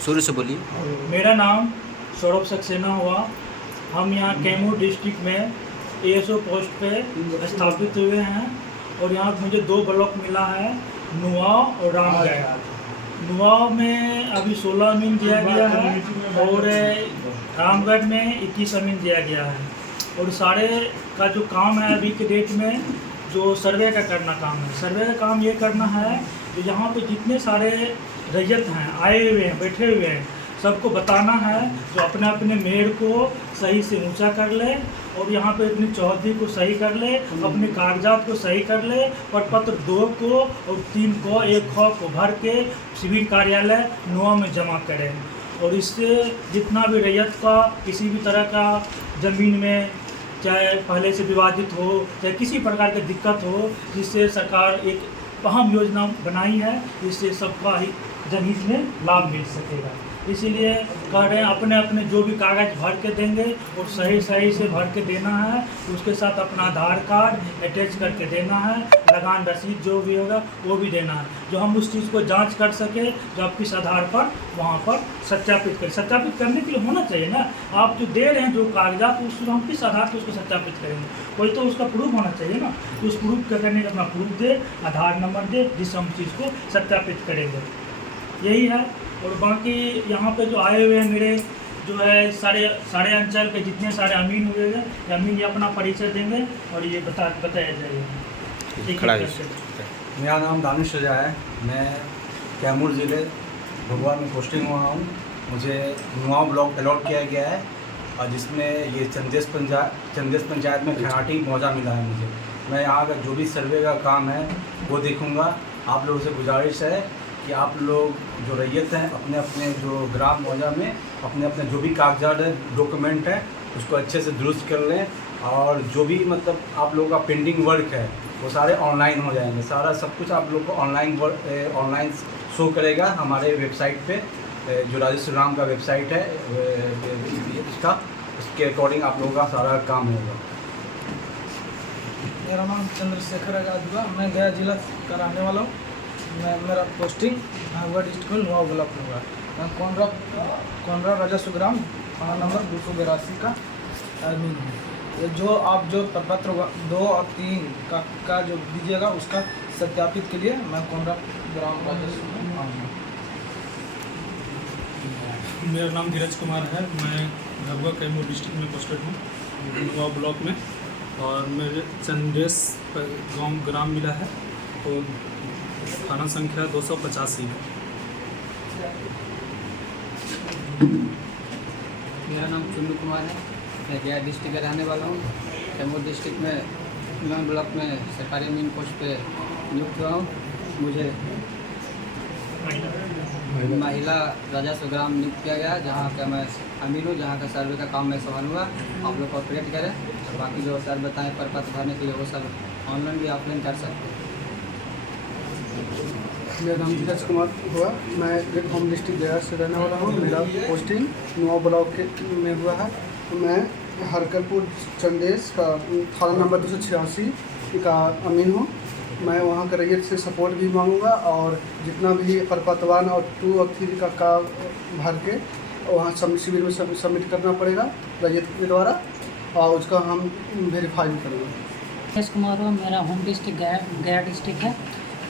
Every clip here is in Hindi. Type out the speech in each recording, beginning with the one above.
शुरू से बोलिए। मेरा नाम सौरभ सक्सेना हुआ। हम यहाँ कैमूर डिस्ट्रिक्ट में एएसओ पोस्ट पे स्थापित हुए हैं और यहाँ मुझे 2 ब्लॉक मिला है, नुआव और रामगढ़। नुआव में अभी 16 अमीन दिया गया है और रामगढ़ में 21 अमीन दिया गया है। और सारे का जो काम है अभी के डेट में, जो सर्वे का करना काम है, सर्वे का काम ये करना है कि यहाँ पे जितने सारे रैयत हैं, आए हुए हैं, बैठे हुए हैं, सबको बताना है जो अपने अपने मेड़ को सही से ऊंचा कर ले और यहाँ पे अपनी चौहद्दी को सही कर ले, अपने कागजात को सही कर ले, प्रपत्र 2 को और 3 को 1 को भर के सिविल कार्यालय नुआव में जमा करें। और इससे जितना भी रैयत का किसी भी तरह का ज़मीन में चाहे पहले से विवादित हो, चाहे किसी प्रकार की दिक्कत हो, जिससे सरकार एक अहम योजना बनाई है, जिससे सबका ही जनहित में लाभ मिल सकेगा। इसीलिए कह रहे हैं अपने अपने जो भी कागज़ भर के देंगे और सही से भर के देना है। उसके साथ अपना आधार कार्ड अटैच करके देना है, लगान रसीद जो भी होगा वो भी देना है, जो हम उस चीज़ को जांच कर सके, जो आप किस आधार पर वहाँ पर सत्यापित करें। सत्यापित करने के लिए होना चाहिए ना, आप जो दे रहे हैं जो कागजात, उसको हम किस आधार पर उसको सत्यापित करेंगे, कोई तो उसका प्रूफ होना चाहिए ना। तो उस प्रूफ करने का अपना प्रूफ दे, आधार नंबर दे, जिससे हम चीज़ को सत्यापित करेंगे, यही है। और बाकी यहाँ पे जो आए हुए हैं मेरे जो है सारे अंचल के जितने सारे अमीन हुए हैं, अमीन ये अपना परिचय देंगे और ये बताया जाएगा। मेरा नाम दानिश रजा है। मैं कैमूर ज़िले भगवान में पोस्टिंग हुआ हूँ। मुझे नुआव ब्लॉक अलॉट किया गया है और जिसमें ये चंदेस पंचायत में घनाटी मौजा मिला है मुझे। मैं यहाँ का जो भी सर्वे का काम है वो देखूँगा। आप लोगों से गुजारिश है कि आप लोग जो रैयत हैं अपने अपने जो ग्राम मौजा में अपने अपने जो भी कागजात है, डॉक्यूमेंट है, उसको अच्छे से दुरुस्त कर लें। और जो भी मतलब आप लोगों का पेंडिंग वर्क है वो सारे ऑनलाइन हो जाएंगे। सारा सब कुछ आप लोग को ऑनलाइन शो करेगा हमारे वेबसाइट पे, जो राजस्व ग्राम का वेबसाइट है उसके अकॉर्डिंग आप लोगों का सारा काम होगा। मेरा नाम चंद्रशेखर आजाद हुआ। मैं गया जिला का रहने वाला हूँ। मेरा पोस्टिंग नागौर डिस्ट्रिक्ट में नुआव ब्लॉक में हुआ। मैं कोनरा राजस्व ग्राम थाना नंबर 282 का आदमी हूँ। ये जो आप जो प्रपत्र 2 और 3 का जो दीजिएगा उसका सत्यापित के लिए मैं कोनरा ग्राम राजस्व में आऊँगा। मेरा नाम धीरज कुमार है। मैं भगवा कैमूर डिस्ट्रिक्ट में पोस्टेड हूँ, नुआव ब्लॉक में। और मेरे चंदेस ग्राम मिला है, तो थाना संख्या 285 है। मेरा नाम चुन्नू कुमार है। मैं गया डिस्ट्रिक्ट का रहने वाला हूँ। कैमूर डिस्ट्रिक्ट में नुआव ब्लॉक में सरकारी अमीन पोस्ट पे नियुक्त हुआ हूँ। मुझे महिला राजस्व ग्राम नियुक्त किया गया, जहाँ का मैं अमीन हूँ, जहाँ का सर्वे का काम मैं संभालूंगा। आप लोग कॉपरेट करें और बाकी जो सर बताएं प्रपत्र भरने के लिए वो सब ऑनलाइन भी ऑफलाइन कर सकते हैं। मेरा नाम धीरज कुमार हुआ। मैं ग्रेट होम डिस्ट्रिक्ट गया से रहने वाला हूँ। मेरा पोस्टिंग नुआव ब्लॉक में हुआ है। मैं हरकलपुर चंदेस का थाना नंबर 286 का अमीन हूँ। मैं वहाँ के रैयत से सपोर्ट भी मांगूंगा और जितना भी प्रपत्र 1 और 2 और 3 का भर के वहाँ शिविर में सबमिट करना पड़ेगा रैयत के द्वारा, और उसका हम वेरीफाई भी करेंगे। धीरज कुमार हो। मेरा होम डिस्ट्रिक्ट गया डिस्ट्रिक्ट है।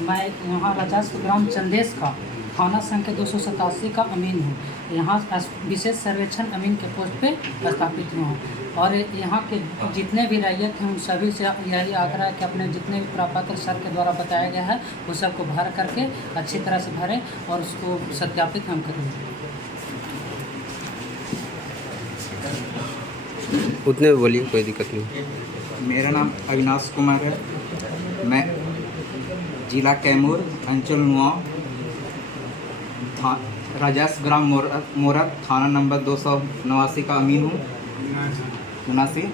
मैं यहाँ राजस्व ग्राम चंदेस का थाना संख्या 287 का अमीन हूँ। यहाँ विशेष सर्वेक्षण अमीन के पोस्ट पे स्थापित हुआ हूँ। और यहाँ के जितने भी रैयत हैं उन सभी से यही आग्रह है कि अपने जितने भी प्रपत्र सर के द्वारा बताया गया है वो सबको भर करके अच्छी तरह से भरें और उसको सत्यापित हम करेंगे। उतने बोलिए, कोई दिक्कत नहीं। मेरा नाम अविनाश कुमार है। मैं जिला कैमूर अंचल नुआव राजस्व ग्राम मोरत थाना नंबर 289 का अमीन हूँ। 79।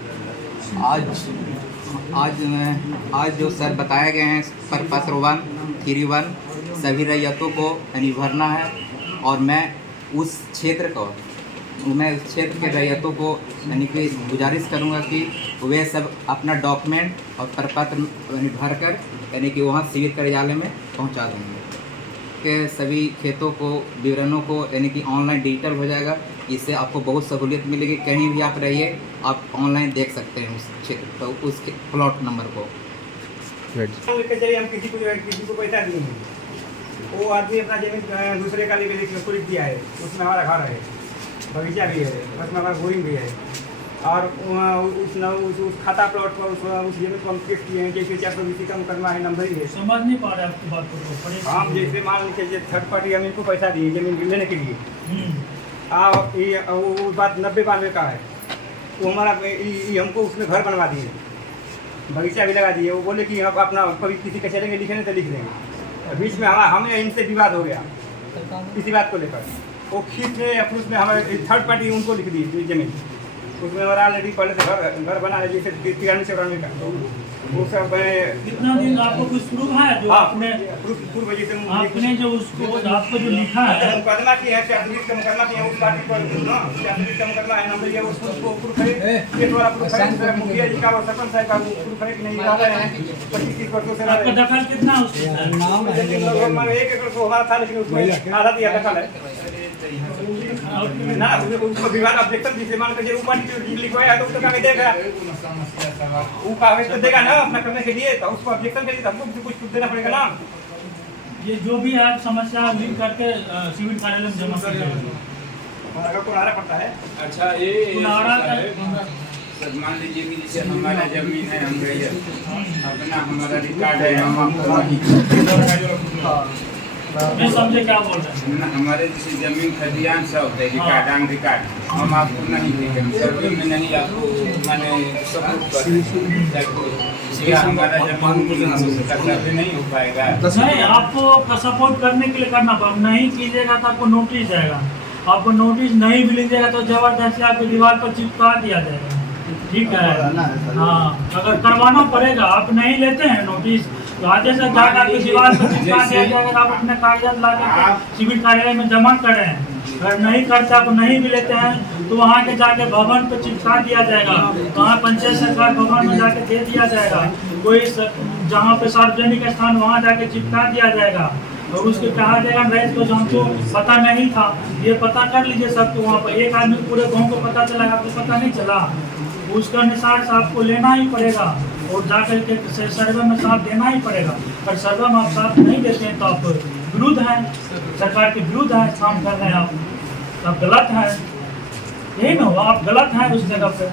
आज जो सर बताए गए हैं प्रपत्र 1, 3, 1 सभी रैयतों को यानी भरना है। और मैं उस क्षेत्र के रैयतों को यानी कि गुजारिश करूंगा कि वे सब अपना डॉक्यूमेंट और प्रपत्र भर कर यानी कि वहाँ सिविल कार्यालय में पहुँचा देंगे। के सभी खेतों को विवरणों को यानी कि ऑनलाइन डिजिटल हो जाएगा। इससे आपको बहुत सहूलियत मिलेगी। कहीं भी आप रहिए, आप ऑनलाइन देख सकते हैं उस क्षेत्र तो उस प्लॉट नंबर को। बैठ चलिए हम किसी को पैसा दिए हैं, वो आदमी अपना जमीन दूसरे का लेके खरीद दिया है, उसमें हमारा घर है, बगीचा भी है, उसमें हमारा बोरिंग भी है, और उस खाता प्लॉट पर उस जमीन को हम फिक्स किए हैं। जैसे 420 का मुकदमा है, नंबर ही है। समझ नहीं पा रहे आपकी बात को। हम जैसे मान लीजिए थर्ड पार्टी हम इनको पैसा दिए जमीन लेने के लिए, वो बात 90-92 का है, वो हमारा हमको उसमें घर बनवा दिए, बगीचा भी लगा दिए। वो बोले कि हम अपना कभी किसी का चलेंगे लिखेंगे तो लिख देंगे। बीच में हमें इनसे विवाद हो गया इसी बात को लेकर। वो खींचने अपने उसमें हमारे थर्ड पार्टी उनको लिख दी जमीन, उसमें हमारा ऑलरेडी पहले से घर बना है, जैसे 93-94 का। तो वो सब कितना दिन आपको कुछ प्रूफ है जो आपने जो उसको आपको जो लिखा है मुकदमा की है, 420 का मुकदमा की है, उस पार्टी पर 420 का मुकदमा है, नंबर ये उसको प्रूफ है, ये थोड़ा प्रूफ है, मुखिया जी का और सरपंच साहब का प्रूफ है कि नहीं रहा है 25-30 वर्षों से। आपका दखल कितना उसमें? नाम है 1 एकड़ को हमारा था, लेकिन उसमें आधा दिया दखल है ना। उसको विवाद ऑब्जेक्शन जिसे मान कर ऊपर लिखवाया है तो उसका कागज देगा, वो कागज तो देगा ना अपना करने के लिए, तो उसको ऑब्जेक्शन के लिए हमको कुछ देना पड़ेगा ना। ये जो भी आप समस्या लिख करके सिविल कार्यालय में जमा कर अगर कुनारा पड़ता है। अच्छा, ये मान लीजिए कि जैसे हमारा जमीन है, हम रैयत अपना हमारा रिकॉर्ड है, हम आपको मैं समझे क्या बोल रहे हैं। हमारे जैसे जमीन खतियान सब होता है, रिकॉर्ड ऑन रिकॉर्ड, हम आपको नहीं देंगे, सर्वे में नहीं आपको मैंने सपोर्ट कर हमारा जमीन का सर्वे नहीं हो पाएगा। नहीं, आपको सपोर्ट करने के लिए करना पड़ेगा, नहीं कीजिएगा तो आपको नोटिस जाएगा। आपको नोटिस नहीं भी लीजिएगा तो जबरदस्ती आपकी दीवार पर चिपका दिया जाएगा। ठीक है, हाँ, अगर करवाना पड़ेगा। आप नहीं लेते हैं नोटिस तो आगे से जाकर आपकी दीवार पर चिपका दिया जाएगा। आप अपने कागजात ला के सिविल कार्यालय में जमा करें। अगर नहीं करते, आप नहीं भी लेते हैं तो वहाँ के जाके भवन पे चिपका दिया जाएगा, वहाँ पंचायत सरकार भवन में जाके दे दिया जाएगा। कोई जहाँ पे सार्वजनिक स्थान वहाँ जाके चिपका दिया जाएगा और उसको कहा जाएगा भाई तो हमको पता नहीं था, ये पता कर लीजिए सबको। वहाँ पर एक आदमी पूरे गाँव को पता चला, आपको पता नहीं चला, उसका अनुसार से आपको लेना ही पड़ेगा और जाकर के सर्वे में साथ देना ही पड़ेगा। और सर्वे में आप साथ नहीं देते हैं तो आप विरुद्ध हैं, सरकार के विरुद्ध हैं, काम कर रहे हैं आप गलत हैं। यही ना हो, आप गलत हैं उस जगह पे।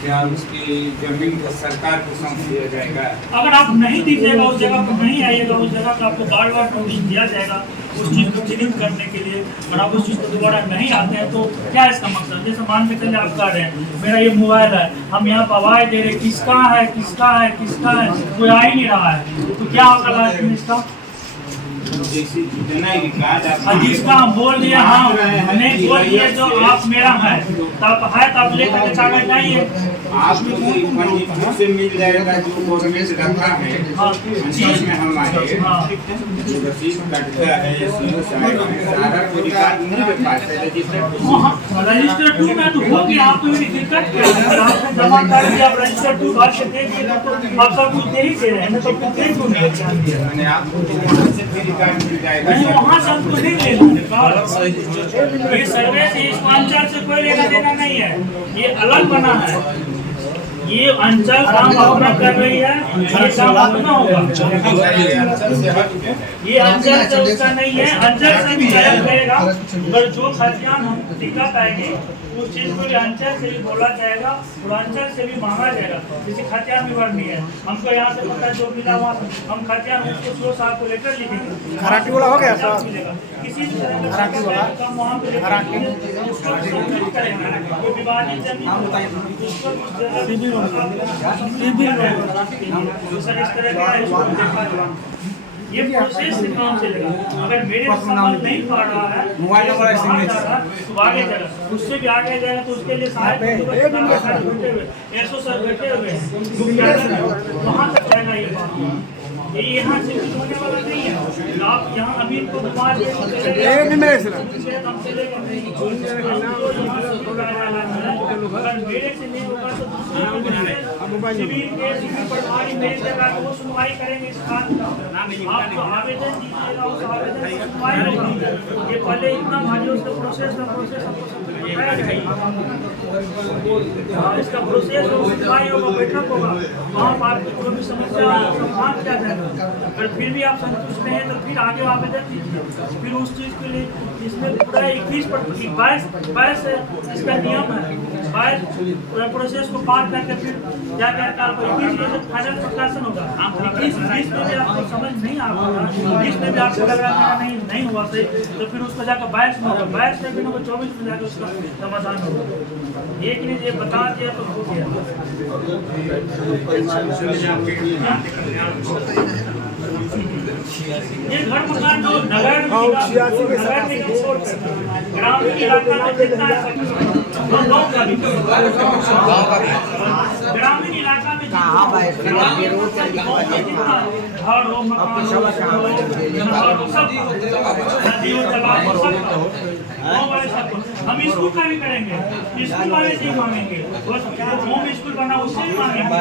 क्या उसकी जमीन को सरकार को सौंप दिया जाएगा? अगर आप नहीं दीजिएगा, उस जगह पर नहीं आइएगा, उस जगह पर आपको बार-बार नोटिस दिया जाएगा उस चीज़ को चिन्हित करने के लिए, और आप उस चीज़ को दोबारा नहीं आते हैं तो क्या इसका मकसद? जैसे मान के चले आप कह रहे हैं मेरा ये मोबाइल है, हम यहाँ पर आवाज़ दे रहे हैं किसका है किसका है किसका है, कोई आ ही नहीं रहा है, तो क्या होगा लास्ट में इसका? जिसका हम बोल दिए हाँ नहीं बोल दिए जो आप मेरा है तब है तब लेकर के कागज लाइए। आपको से मिल जाएगा जो गवर्नमेंट रखा है, में हम आए रसीद कटता है, सारा कोई रिकॉर्ड नहीं दे पाते। रजिस्टर 2 में तो हो गया, आप तो मेरी दिक्कत क्या है? आपने जमा कर दिया, आप रजिस्टर 2 भर के दे दिए तो आप सब कुछ दे ही दे रहे हैं, तो कुछ दे क्यों नहीं? मैंने आपको वहाँ से भी रिकॉर्ड मिल जाएगा। नहीं, वहाँ से हमको नहीं लेना, ये सर्वे से इस अंचल से कोई लेना देना नहीं है, ये अलग बना है। ये अंचल काम अपना कर रही है, ये काम अपना होगा, ये अंचल से उसका नहीं है। अंचल से भी चयन करेगा, अगर जो खतियान हम दिक्कत आएगी उस चीज को अंचल से भी बोला जाएगा और अंचल से भी मांगा जाएगा। जैसे खतियान विवरणी है, हमको यहाँ से पता जो मिला वहाँ हम खतियान उसको 100 साल को लेकर लिखेंगे। घराटी वाला हो गया सर, किसी भी तरह का काम वहाँ पे उसको सबमिट करेंगे। कोई विवादित जमीन ये प्रोसेस से काम चलेगा। अगर मेरे समझ नहीं पा रहा है मोबाइल नंबर तो आगे जाएगा, उससे भी आगे जाएगा तो उसके लिए सहायक बैठे हुए 100 सर बैठे हुए वहाँ तक जाएगा। ये बात ये यहाँ से कुछ होने वाला नहीं है। आप यहाँ अभी इनको घुमा दे अगर मेरे से नहीं होगा तो दूसरे सिविल केस पटवारी मेरी जगह वो सुनवाई करेंगे इस बात का। आप जो आवेदन दीजिएगा उस आवेदन की सुनवाई होगी। ये पहले इतना भारी उसका प्रोसेस आपको बताया जाएगा। इसका प्रोसेस सुनवाई होगा, बैठक होगा, वहाँ पर आपकी जो भी समस्या समाधान किया जाएगा। अगर फिर भी आप संतुष्ट नहीं हैं तो फिर आगे आवेदन दीजिए। फिर उस चीज़ के लिए इसमें पूरा 22 इसका नियम है। 22 प्रोसेस को पार करके फिर जाकर फाइनल प्रकाशन होगा। 21 में भी आपको समझ नहीं आ रहा, 20 में भी आपको लग रहा है नहीं हुआ सही, तो फिर उसको जाकर 22 में होगा, 22 में भी होगा, 24 में जाकर उसका समाधान होगा। एक नहीं ये बता दिया तो हो गया। ये घर मकान जो नगर ग्रामीण इलाका में जितना है ग्रामीण इलाका में घर हो मकान हम स्कूल का भी करेंगे, स्कूल वाले से मांगेंगे, होम स्कूल बना उससे भी मांगेंगे,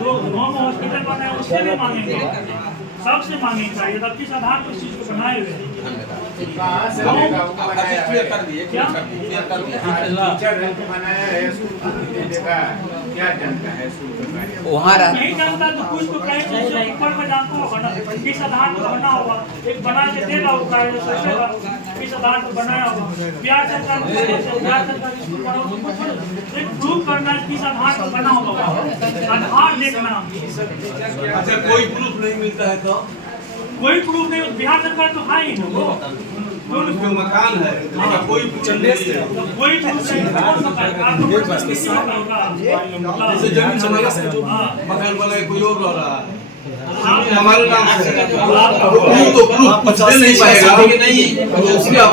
जो होम हॉस्पिटल बना है उससे भी मांगेंगे, सबसे मांगेंगे चाहिए। तब किस आधार पर इस चीज को बनाए हुए वहाँ नहीं जानता तो कुछ तो कहीं से ऊपर में जानता होगा ना, किस आधार पर बना होगा, एक बना के देगा वो कार्य सोचेगा किस आधार पर बनाया होगा। बिहार सरकार स्कूल बना एक प्रूव करना है किस आधार पर बना होगा, आधार देखना। अच्छा कोई प्रूफ नहीं मिलता है तो कोई प्रूफ नहीं, बिहार सरकार तो है ही ना जो मकान है कोई कोई जैसे जमीन चलेगा मकान वाला कोई और रह रहा है हमारे नाम से तो प्रूफ नहीं पाएगा नहीं उसकी आप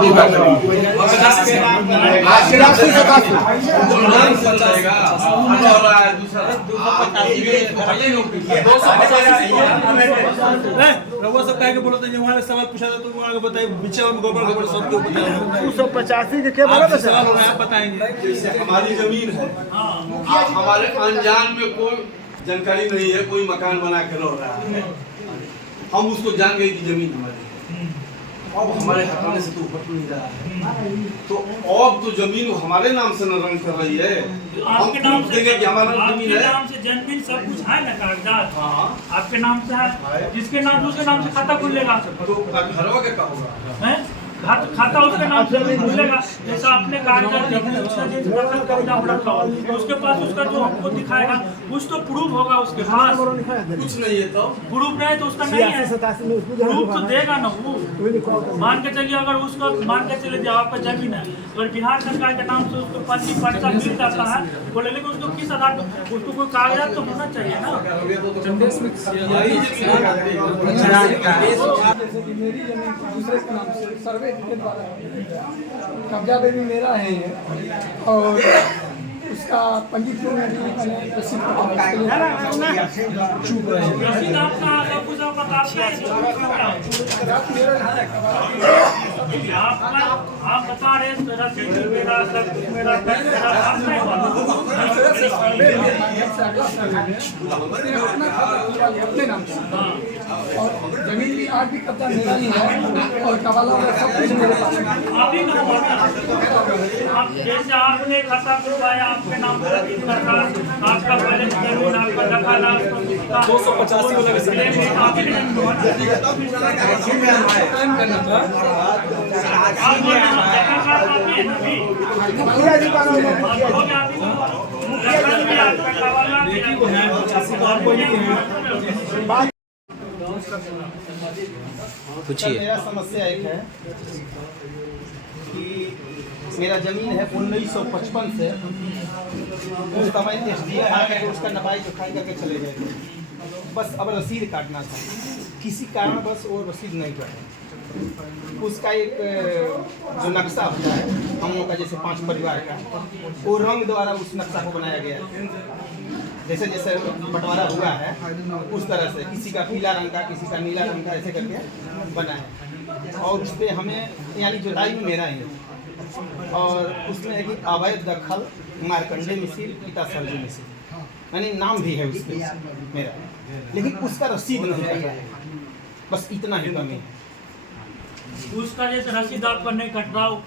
रउआ सब काहे के बोलत है वहां सवाल पूछा था तो वहां के बताइए बिचार में गोबर गोबर सब के बताइए 285 के क्या बोला था सवाल हो रहा है आप बताएंगे। जैसे हमारी जमीन है हमारे अनजान में कोई जानकारी नहीं है, कोई मकान बना के रह रहा है, हम उसको जान गए कि जमीन हमारी, अब हमारे हटाने से तो ऊपर नहीं रहा है, तो अब तो जमीन हमारे नाम से न रंग कर रही है। आपके नाम से देंगे कि हमारा जमीन है, नाम से जमीन सब कुछ है ना, कागजात आपके नाम से है, जिसके नाम उसके नाम से खाता खुलेगा तो घरवा के का होगा है, खाता उसके नाम से नहीं खुलेगा। जैसा आपने कागजात उसके पास उसका जो हमको दिखाएगा कुछ तो प्रूफ होगा उसके पास, कुछ नहीं है तो प्रूफ नहीं तो उसका नहीं है, प्रूफ तो देगा ना वो। मान के चलिए अगर उसको मान के चले जाओ आपका जमीन है अगर बिहार सरकार के नाम से उसको पर्चा मिल जाता है बोले, लेकिन उसको किस आधार पर उसको कोई कागजात तो होना चाहिए ना। मेरी जमीन दूसरे के नाम से सर्वे के द्वारा कब्जा भी मेरा है और उसका पंजीकरण में मैंने रसीद आप बता रहे मेरा सब कुछ मेरा अपने नाम से और जमीन भी आज भी कब्जा मेरा ही है और कबाला सब कुछ मेरे पास है। आप जैसे आपने खाता खुलवाया आपके नाम पर आपका बैलेंस जमीन आपका दखाना 285 मेरा समस्या एक है कि मेरा ज़मीन है 1955 से उस समय SDM आकर उसका नपाई जोखाई करके चले गए थे, बस अब रसीद काटना था, किसी कारण बस वो रसीद नहीं काटे। उसका एक जो नक्शा होता है हम लोग का जैसे 5 परिवार का, वो रंग द्वारा उस नक्शा को बनाया गया है, जैसे जैसे बंटवारा हुआ है उस तरह से, किसी का पीला रंग का किसी का नीला रंग का ऐसे करके बना है। और उस पर हमें यानी जुताई में मेरा ही है और उसमें है कि अवैध दखल मार्कंडे मिसिर पिता सरजू मिसिर, यानी नाम भी है उसमें मेरा, लेकिन उसका रसीद नहीं कटा है, बस इतना ही कमी है। उसका जैसे रसीद आपका नहीं कट रहा और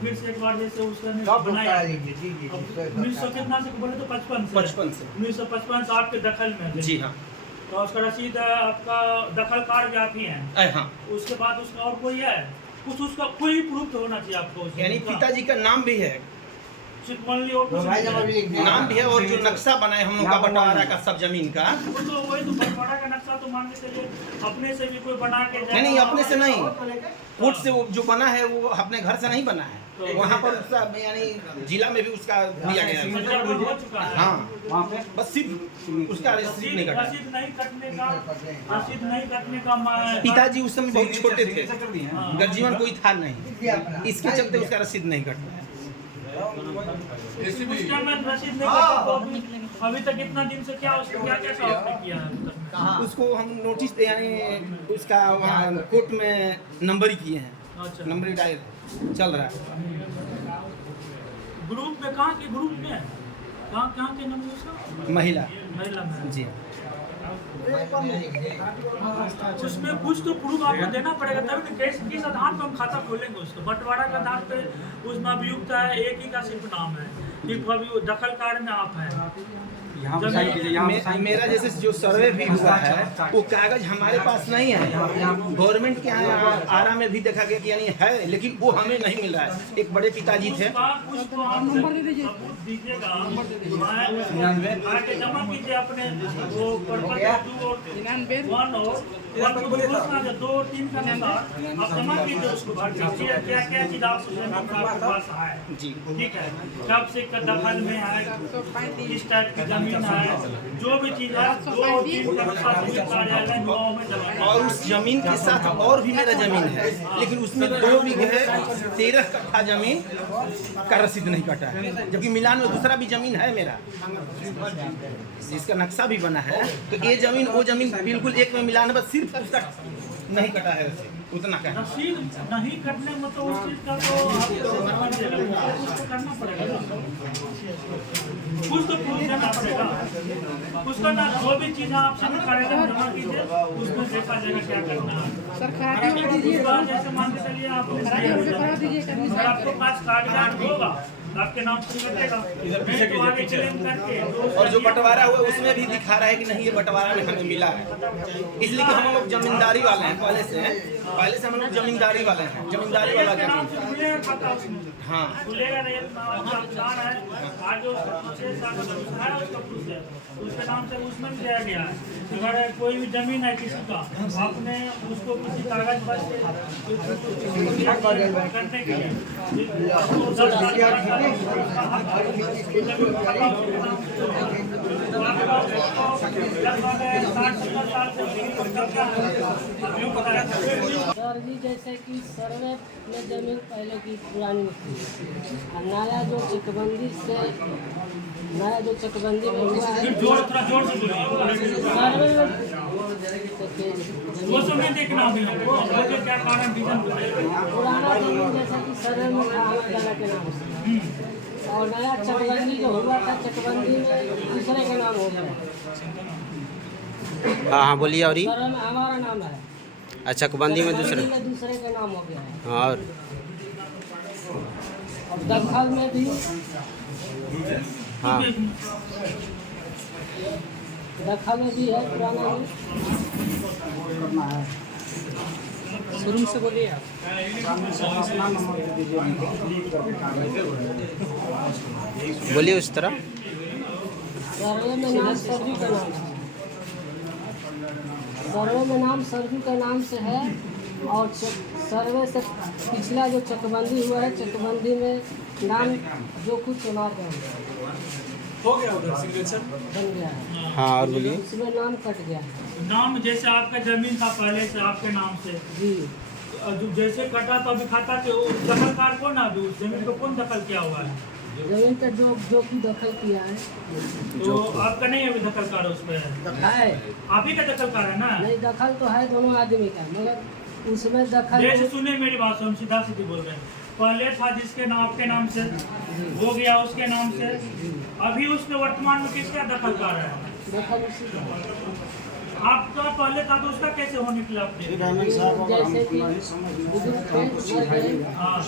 फिर से एक बार जैसे उसने बनाया 1900 कितना से बोले तो 55 से 1955 से आपके दखल में। जी हाँ। तो उसका रसीद आपका दखल कार्ड भी आप ही हैं। हाँ। उसके बाद उसका और कोई है कुछ, उसका कोई प्रूफ तो होना चाहिए आपको, यानी पिताजी का नाम भी है, सिर्फ मान ली और नाम भी है, और जो नक्शा बना है हम लोग का बंटवारा का सब जमीन का, तो वही तो बंटवारा का नक्शा तो मान के चलिए अपने से भी कोई बना के नहीं अपने से नहीं, कोर्ट से वो जो बना है वो अपने घर से नहीं बना है, वहाँ पर उसका यानी जिला में भी उसका दिया गया है। हाँ, बस सिर्फ उसका रसीद नहीं कटा। रसीद नहीं कटने का पिताजी उस समय बहुत छोटे थे, गर्जीवन कोई था नहीं, इसके चलते उसका रसीद नहीं कटा है। रसीद नहीं अभी तक इतना दिन से क्या उसको क्या किया है? उसको हम नोटिस यानी उसका वहाँ कोर्ट में नंबर ही किए हैं। अच्छा। नंबर डायल चल रहा है। ग्रुप में कहाँ के ग्रुप में कहाँ के नंबर उसका? महिला में जी। उसमें कुछ तो प्रूफ आपको देना पड़ेगा, तभी तो किस आधार पर हम खाता खोलेंगे उसको। बंटवारा के आधार पे उसमें अभियुक्त है, एक ही का सिर्फ नाम है, सिर्फ अभी दखल कार्ड में आप हैं। मेरा जैसे जो सर्वे भी हुआ है वो कागज हमारे पास नहीं है, गवर्नमेंट के यहाँ आरा में भी देखा गया कि यानी है, लेकिन वो हमें नहीं मिल रहा है। एक बड़े पिताजी थे, जमा कीजिए अपने वो 2 और 3 का अनुसार आप जमा कीजिए उसको, क्या क्या चीज आपके पास है जी, ठीक है, कब से दखल में है, किस टाइप की जमीन है, जो भी चीज है 2 और 3 के अनुसार कार्यालय में जमा। और उस जमीन के साथ और भी मेरा जमीन है, लेकिन उसमें 2 बीघे 13 कट्ठा जमीन का रसीद नहीं कटा है, जबकि मिलान में दूसरा भी जमीन है मेरा जिसका नक्शा भी बना है। तो ये जमीन वो जमीन बिल्कुल एक में मिलान है, बस सिर्फ उसका नहीं कटा है रसीद, उतना का रसीद नहीं कटने में तो उस चीज का तो आपको करना पड़ेगा, कुछ तो प्रूफ देना पड़ेगा उसका ना। जो भी चीज़ आपसे कार्यालय में जमा कीजिए उसमें देखा जाएगा क्या करना है। सर जैसे मान के चलिए आपको पास कागजात होगा आपके नाम से कटेगा, तो आगे क्लेम करके। और जो बंटवारा हुआ उसमें भी दिखा रहा है कि नहीं ये बंटवारा में हमें मिला है, इसलिए कि हम लोग जमींदारी वाले हैं, पहले से हम लोग जमींदारी वाले हैं, जमींदारी वाला जमीन। हाँ खुलेगा नहीं, आगे उसके नाम से उसमें भी दिया गया है। अगर कोई भी जमीन है किसी का, आपने उसको किसी कागज पर करने के लिए सर जी जैसे कि सर्वे में जमीन पहले की पुरानी थी, नया जो चकबंदी में हुआ है सर्वे वो सब नहीं देखना अभी हमको, क्या कारण रीजन पुराना जमीन जैसे कि सर्वे में था के नाम से, और नया चकबंदी जो हुआ था चकबंदी में दूसरे के नाम हो गया। हाँ बोलिए। और सर्वे में हमारा नाम है, अच्छा चकबंदी में दूसरे के नाम हो गया है। और दखल में भी हाँ दखल में भी है पुराना में। शुरू से बोलिए आप। बोलिए उस तरह। सर्वे में नाम सरजू का नाम है, सर्वे में नाम सरजू के नाम से है, और सर्वे से पिछला जो चकबंदी हुआ है चकबंदी में नाम जो कुछ चुनाव हो गया उधर सिग्नेचर बन गया है। हाँ और बोलिए। इसमें नाम कट गया है। नाम जैसे आपका जमीन था पहले से आपके नाम से जी, जैसे कटा तो अभी खाता के दखल कार कौन है, उस जमीन को कौन दखल किया हुआ है? जमीन पे जो की दखल किया है, तो आपका नहीं अभी दखल कार उस पर है, आप ही का दखल कार है ना? नहीं दखल तो है दोनों आदमी का, मगर उसमें दखल जैसे सुने मेरी बात, हम सीधा सीधी बोल रहे हैं, पहले था जिसके नाम आपके नाम से हो गया उसके नाम से, अभी उसमें वर्तमान में किसका दखल कर रहे हैं? दखल उसी का आपका पहले था तो उसका कैसे हो निकला अपने? जैसे कि बुजुर्ग थे, मर गए, हाँ,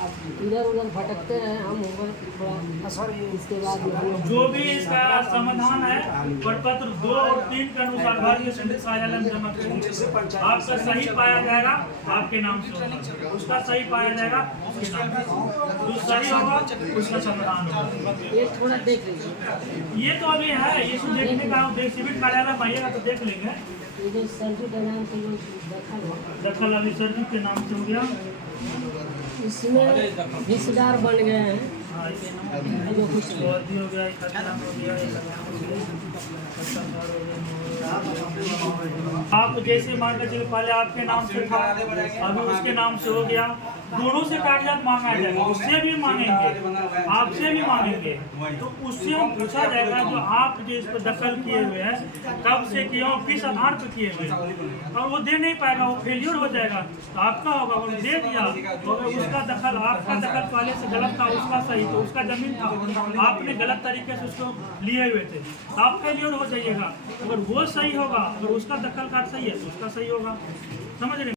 अब इधर उधर भटकते हैं हम, उधर थोड़ा असर इसके बाद में हम लोग जो भी इसका समाधान है प्रपत्र 2 और 3 के अनुसार भारतीय संविधान कार्यालय में जमा करेंगे। आपका सही पाया जाएगा आपके नाम से होगा, उसका सही पाया जाएगा उसके नाम से, जो सही होगा उसका समाधान होगा। ये थोड़ा देख लीजिए। ये तो अभी है, ये तो देखने का उद्देश्य सिविल कार्यालय में आइएगा तो देख लेंगे। ये जो सर्जी के नाम से जो दखल अभी सर्जी के नाम से हो गया, इसमें हिस्सेदार बन गए हैं। जो कुछ हो गया, आप जैसे मान के चलिए पहले आपके नाम से था, अभी उसके नाम से हो गया, दोनों से कागजात मांगा जाएगा, उससे भी मांगेंगे आपसे भी मांगेंगे, तो उससे हम पूछा जाएगा जो आप जो इस पर दखल किए हुए हैं कब से किए और किस आधार पर किए हुए हैं, और वो दे नहीं पाएगा, वो फेलियर हो जाएगा, तो आपका होगा और दे दिया तो अगर उसका दखल, आपका दखल पहले से गलत था, उसका सही, तो उसका जमीन था, आपने गलत तरीके से उसको लिए हुए थे, तो आप फेलियर हो जाइएगा। अगर वो सही होगा, अगर उसका दखल कार्ड सही है तो उसका सही होगा, समझ रहे हैं?